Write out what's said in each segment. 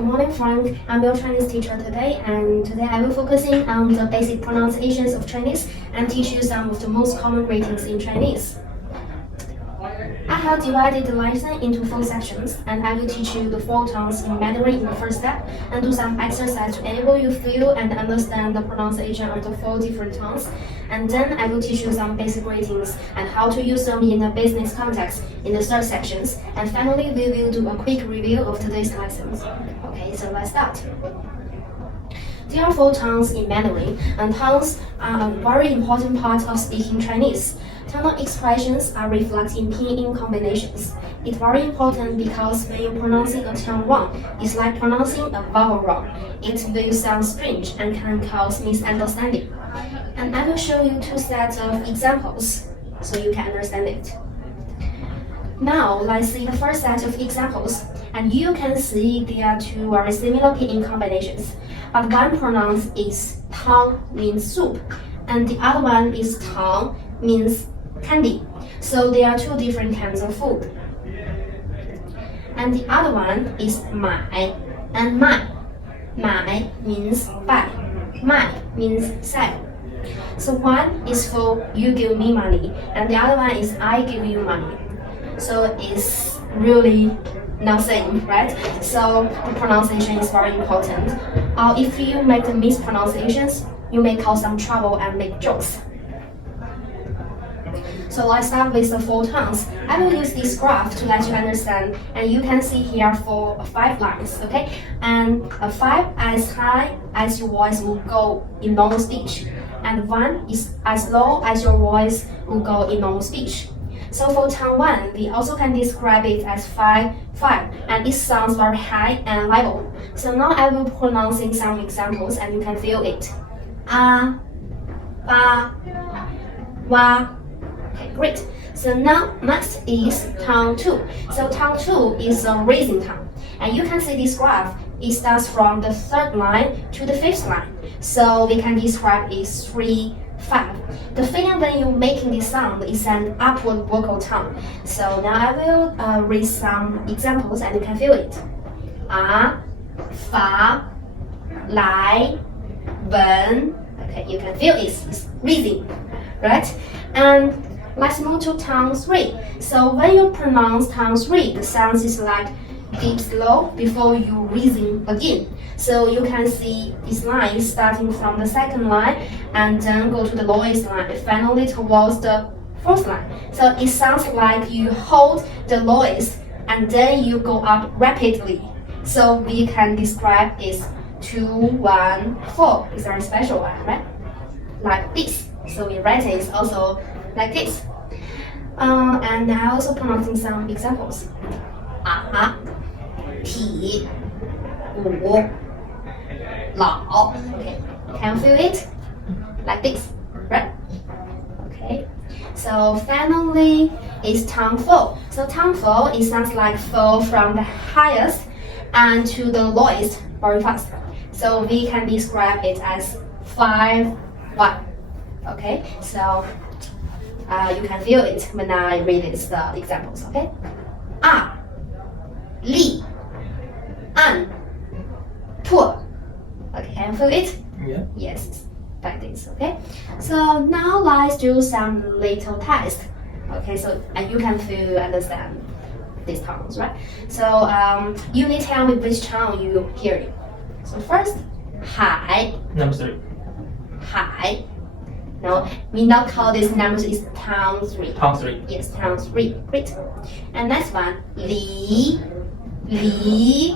Good morning, Frank. I'm your Chinese teacher today, and today I will focusing on the basic pronunciations of Chinese and teach you some of the most common greetings in Chinese. I have divided the lesson into 4 sections, and I will teach you the 4 tones in Mandarin in the first step, and do some exercise to enable you feel and understand the pronunciation of the 4 different tones. And then I will teach you some basic greetings and how to use them in a business context in the third sections. And finally, we will do a quick review of today's lessons. Okay, so let's start. There are 4 tones in Mandarin, and tones are a very important part of speaking Chinese. Tonal expressions are reflected in pinyin combinations. It's very important because when you're pronouncing a tone wrong, it's like pronouncing a vowel wrong. It will sound strange and can cause misunderstanding. And I will show you 2 sets of examples so you can understand it. Now, let's see the first set of examples. And you can see there are 2 very similar pinyin combinations. But one pronounced is tang, means soup, and the other one is tang, means candy. So there are 2 different kinds of food. And the other one is mai and mai. Mai means buy, mai means sell. So one is for you give me money, and the other one is I give you money. So it's really not same, right? So the pronunciation is very important. If you make the mispronunciations, you may cause some trouble and make jokes. So let's start with the 4 tones. I will use this graph to let you understand, and you can see here 5 lines, okay? And 5 as high as your voice will go in normal speech, and 1 is as low as your voice will go in normal speech. So for tone 1, we also can describe it as 5, 5, and it sounds very high and level. So now I will pronouncing some examples and you can feel it. A, ba, wa. Okay, great. So now next is tone 2. So tone 2 is a raising tone. And you can see this graph, it starts from the 3rd line to the 5th line. So we can describe it 3, 5. The feeling when you're making this sound is an upward vocal tone. So now I will read some examples and you can feel it. A, fa, lai, wen. Okay, you can feel it's raising, right? And let's move to tone 3. So when you pronounce tone 3, the sound is like deep slow before you raising again. So you can see this line starting from the 2nd line and then go to the lowest line, finally towards the 4th line. So it sounds like you hold the lowest and then you go up rapidly. So we can describe it 2, 1, 4. It's a very special one, right? Like this. So we write it also like this. And I also pronouncing some examples. A, ti, wu, lao. Okay, can you feel it? Like this, right? Okay. So finally is tone 4. So tone 4, it sounds like fall from the highest and to the lowest very fast. So we can describe it as 5, 1. Okay, so you can feel it when I read the examples, okay? A, li, an, tu. Okay, can you feel it? Yeah. Yes, like this, okay? So now let's do some little test. Okay, so and you can feel, understand these tones, right? So you need to tell me which tone you hear. So first, hai, Number 3. hai. No, we not call this numbers is tone 3. Tone 3. Yes, tone 3. Great. And next one, li, li.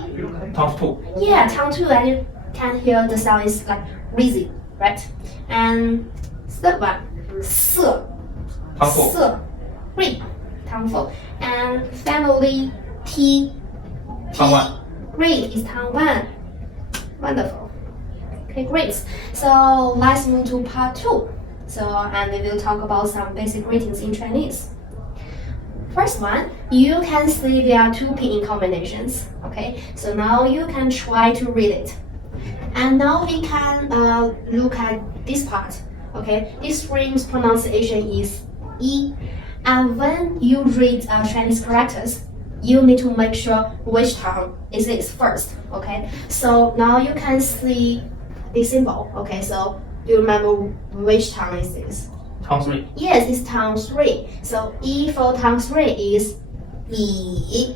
Tone 2. Yeah, tone 2, and you can hear the sound is like raising, right? And third one, se, Tone 4. se. Great, tone 4. And finally, t. Tone 1. Great, is tone 1. Wonderful. Okay, great. So let's move to part 2. So, and we will talk about some basic greetings in Chinese. First one, you can see there are 2 pinyin combinations. Okay, so now you can try to read it. And now we can look at this part. Okay, this string's pronunciation is E. And when you read Chinese characters, you need to make sure which tongue is it first. Okay, so now you can see the symbol. Okay, so do you remember which tongue is this? Tongue 3. Yes, it's tongue 3. So E for tongue 3 is E.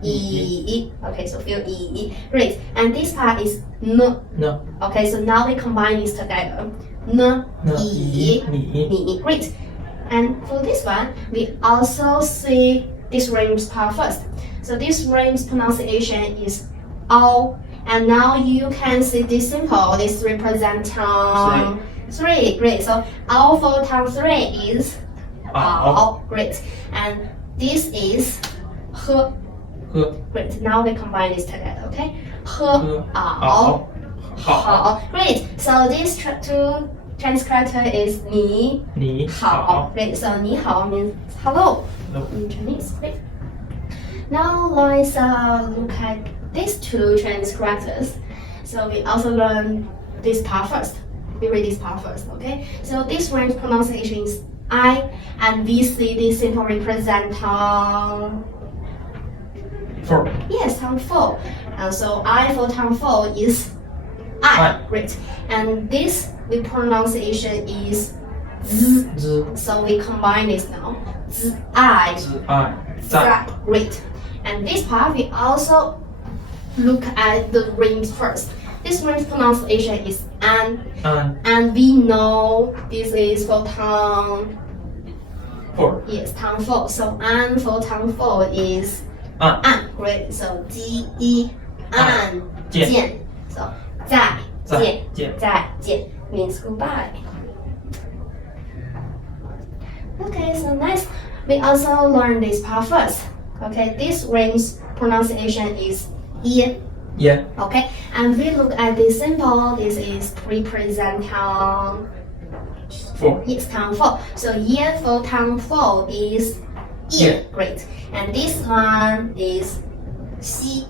E. Okay, so feel E. Great. And this part is N. No. Okay, so now we combine this together. N, E, Ni. Great. And for this one, we also see this rhymes part first. So this rhymes pronunciation is Ao. And now you can see this symbol. This represents tongue 3. Great. So Ao for tongue 3 is Ao. Great. And this is He. Great. Now we combine this together. Okay. He, Ao. Hao. Great. So these two Chinese character is 你好. Great. So 你好 means hello in Chinese. Great. Now let's look at these two Chinese characters. So we also learn this part first. We read this part first. Okay. So this range pronunciation is I, and we see this symbol represent tongue 4. Yes, tongue 4. And so I for tongue 4 is I. Great. And this the pronunciation is Z. So we combine this now. Z, I. Zai. Great. And this part we also look at the rings first. This ring's pronunciation is An. And we know this is for tongue 4. Yes, tongue 4. So An for tongue 4 is An. Great. So 机一 An 见. So 再见 means goodbye. Okay, so next we also learn this part first. Okay, this ring's pronunciation is 耶. Yeah. Okay, and we look at this symbol. This is represent tongue 4. Yes, tongue 4. So 耶 for tongue 4 is 耶. Great. And this one is 西.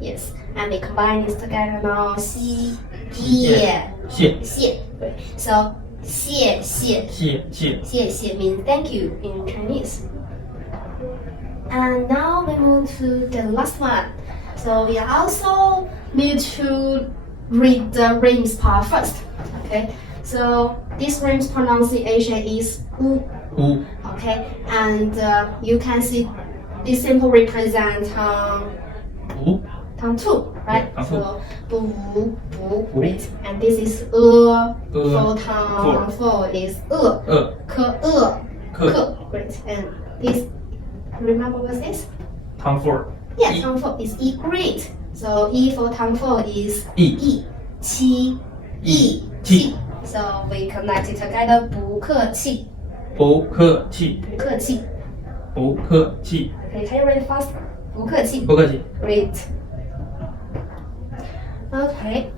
Yes. And we combine this together now. 西 耶 谢. Great. So 谢谢 means thank you in Chinese. And now we move to the last one. So we also need to read the rhymes part first. Okay. So this rhymes pronunciation is U. Okay. And you can see this symbol represent tongue 2, right? So 不 great. And this is for tongue 4 is 可 great. And this, remember what's this? Tongue 4. Yeah, tongue 4 is E. Great. So E for tongue 4 is E. 七 So we connect it together. 不客气 Okay, can you read it fast? 不客气 Great. Okay.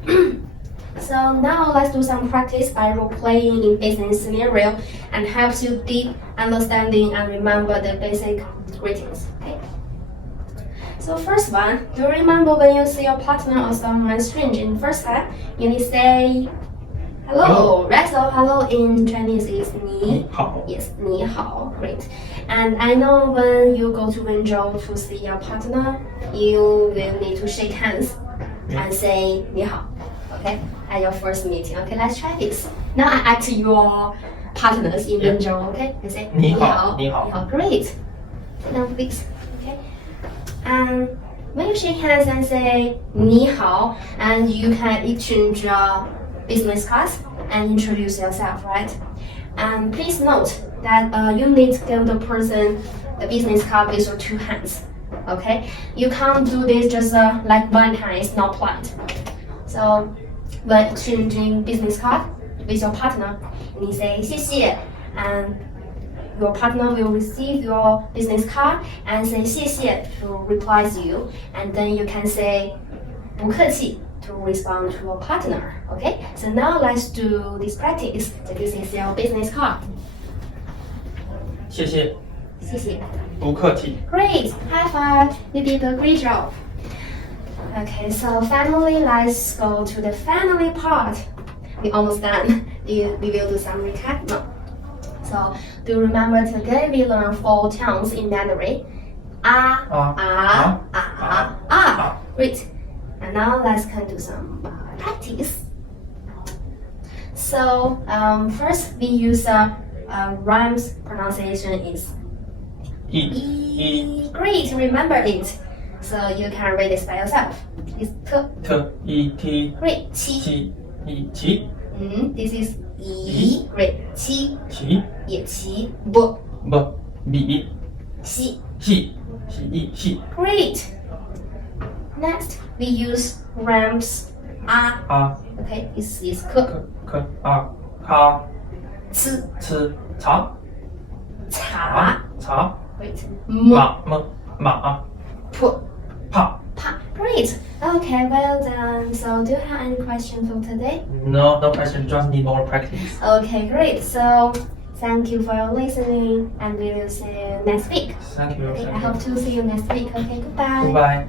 So now let's do some practice by role playing in business scenario and helps you deep understanding and remember the basic greetings. Okay. So first one, do you remember when you see your partner or someone strange in first time, you need to say hello. Right? So hello in Chinese is 你好. Yes, 你好. Great. And I know when you go to Wenzhou to see your partner, you will need to shake hands and say 你好. Okay, at your first meeting. Okay, let's try this. Now I act your partners in Wenzhou. Okay, and say 你好. Great. Now please. Okay. And when you shake hands and say 你好, and you can exchange business cards and introduce yourself, right? And please note that you need to give the person the business card with your 2 hands. Okay, you can't do this just like one hand. It's not polite. So when exchanging business card with your partner, you say 谢谢, and your partner will receive your business card and say 谢谢 to reply to you, and then you can say 不客气 to respond to your partner. Okay, so now let's do this practice. So this is your business card. 谢谢 谢谢. 不客气 Great, high five. You did a great job. Okay, so finally, let's go to the family part. We almost done. We will do some recap now. So, do you remember today we learned 4 tongues in Mandarin? Great. And now let's come to some practice. So first we use rhymes pronunciation is E Great, remember it. So you can read this by yourself. It's T Great. 七 起 This is 一 Great. 七起也齐 B比 西 细 Great. Next we use rhymes Okay, this is 可咖 c 吃茶 茶 Great. 马 p 怕 Great. Okay, well done. So do you have any questions for today? No question, just need more practice. Okay, great. So thank you for your listening and we will see you next week. Thank you. Okay, I hope to see you next week. Okay, goodbye. Goodbye.